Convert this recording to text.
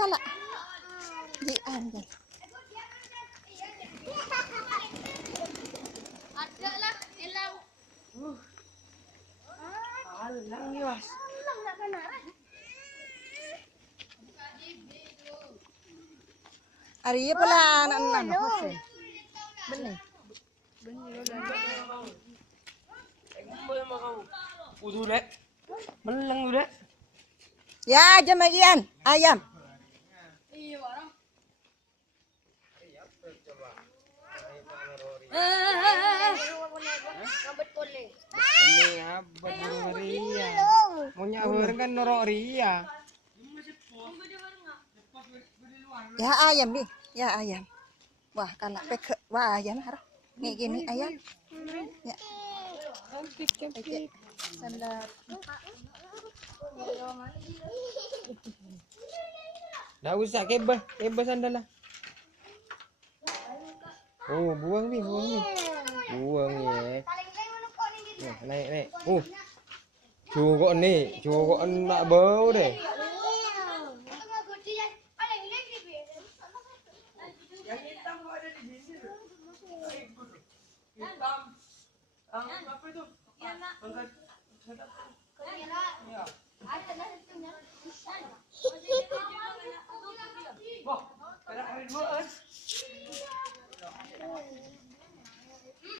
kalak. Jian kan. Ada lah, elang. Alang ni was. Elang nak kena. Ari pula anak-anak Hussein. Benih. Udah dek. Meleng udah. Ya, jam bagian ayam. Iya, orang. Ini apa burung ria? Maunya burung kan norok ria. Ya ayam nih, ya ayam. Wah, kalak peke. Wah, ayam harus. Nih gini ayam. Ya. Cantik. Sandal. Dah usah kebah sandal lah. Oh, buang ni. Buang ya. Naik. Cukup nak bau deh. Yang hitam kok ada di sini. Hitam. Apa itu? Iya, Nak. Iya.